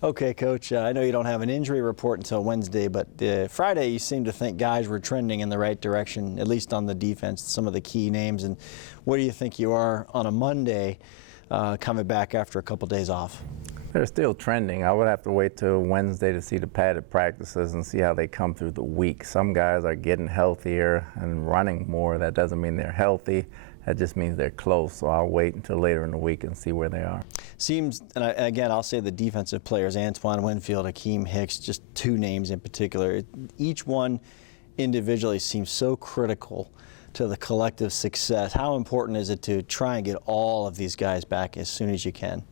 Okay, Coach, I know you don't have an injury report until Wednesday, but Friday you seem to think guys were trending in the right direction, at least on the defense, some of the key names. And where do you think you are on a Monday coming back after a couple days off? They're still trending. I would have to wait till Wednesday to see the padded practices and see how they come through the week. Some guys are getting healthier and running more. That doesn't mean they're healthy. That just means they're close. So I'll wait until later in the week and see where they are. Seems, and again, I'll say the defensive players, Antoine Winfield, Akeem Hicks, just two names in particular. Each one individually seems so critical to the collective success. How important is it to try and get all of these guys back as soon as you can?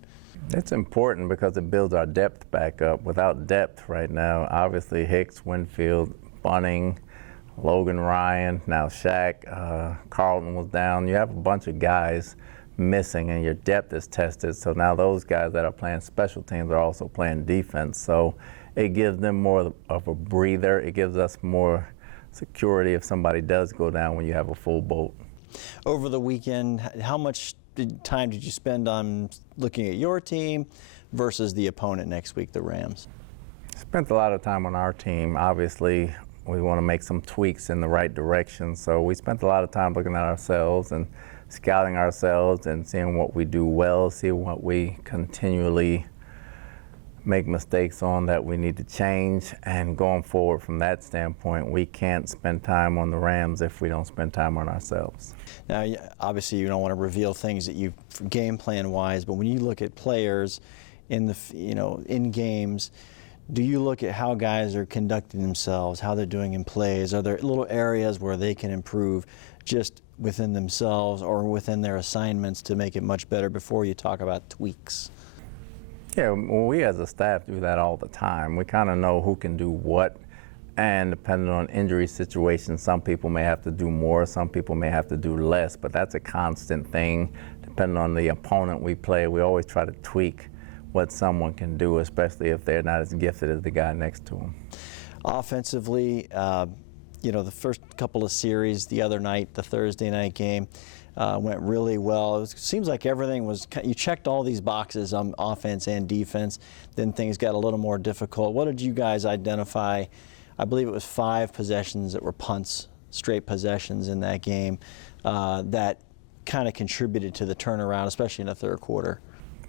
It's important because it builds our depth back up. Without depth right now, obviously Hicks, Winfield, Bunning, Logan Ryan, now Shaq, Carlton was down. You have a bunch of guys missing and your depth is tested. So now those guys that are playing special teams are also playing defense. So it gives them more of a breather. It gives us more security if somebody does go down when you have a full boat. Over the weekend, how much time did you spend on looking at your team versus the opponent next week, the Rams? Spent a lot of time on our team. Obviously, we want to make some tweaks in the right direction. So we spent a lot of time looking at ourselves and scouting ourselves and seeing what we do well, seeing what we continually make mistakes on that we need to change. And going forward from that standpoint, we can't spend time on the Rams if we don't spend time on ourselves. Now, obviously, you don't want to reveal things that you game plan wise, but when you look at players in the in games, do you look at how guys are conducting themselves, how they're doing in plays? Are there little areas where they can improve just within themselves or within their assignments to make it much better before you talk about tweaks? Yeah, well, we as a staff do that all the time. We kind of know who can do what, and depending on injury situations, some people may have to do more, some people may have to do less, but that's a constant thing. Depending on the opponent we play, we always try to tweak what someone can do, especially if they're not as gifted as the guy next to them. Offensively, the first couple of series the other night, the Thursday night game, went really well. It seems like everything was, you checked all these boxes on offense and defense, then things got a little more difficult. What did you guys identify? I believe it was 5 possessions that were punts, straight possessions in that game that kind of contributed to the turnaround, especially in the third quarter.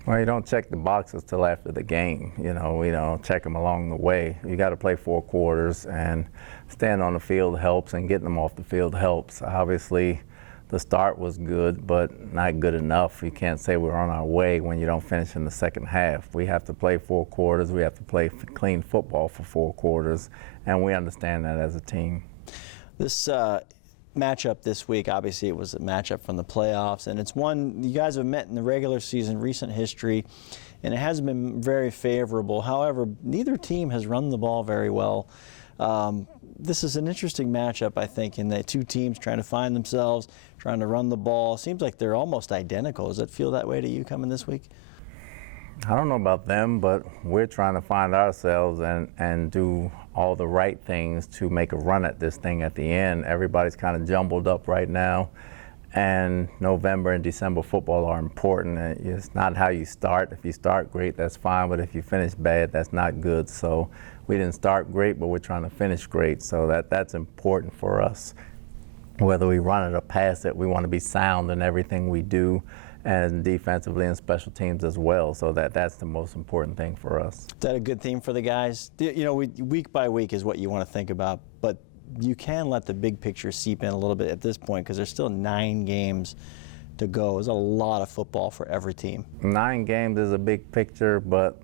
Well, you don't check the boxes till after the game. We don't check them along the way. You got to play 4 quarters, and staying on the field helps, and getting them off the field helps. Obviously, the start was good, but not good enough. You can't say we're on our way when you don't finish in the second half. We have to play 4 quarters. We have to play clean football for 4 quarters, and we understand that as a team. This matchup this week, obviously it was a matchup from the playoffs, and it's one you guys have met in the regular season, recent history, and it hasn't been very favorable. However, neither team has run the ball very well. This is an interesting matchup, I think, in the two teams trying to find themselves, trying to run the ball. Seems like they're almost identical. Does it feel that way to you coming this week? I don't know about them, but we're trying to find ourselves and do all the right things to make a run at this thing at the end. Everybody's kind of jumbled up right now, and November and December football are important. It's not how you start. If you start great, that's fine, but if you finish bad, that's not good. So we didn't start great, but we're trying to finish great, so that's important for us. Whether we run it or pass it, we want to be sound in everything we do, and defensively and special teams as well. So that's the most important thing for us. Is that a good theme for the guys? Week by week is what you want to think about, but you can let the big picture seep in a little bit at this point because there's still 9 games to go. There's a lot of football for every team. 9 games is a big picture, but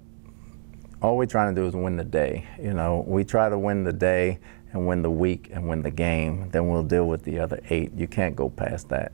all we're trying to do is win the day. We try to win the day and win the week and win the game. Then we'll deal with the other 8. You can't go past that.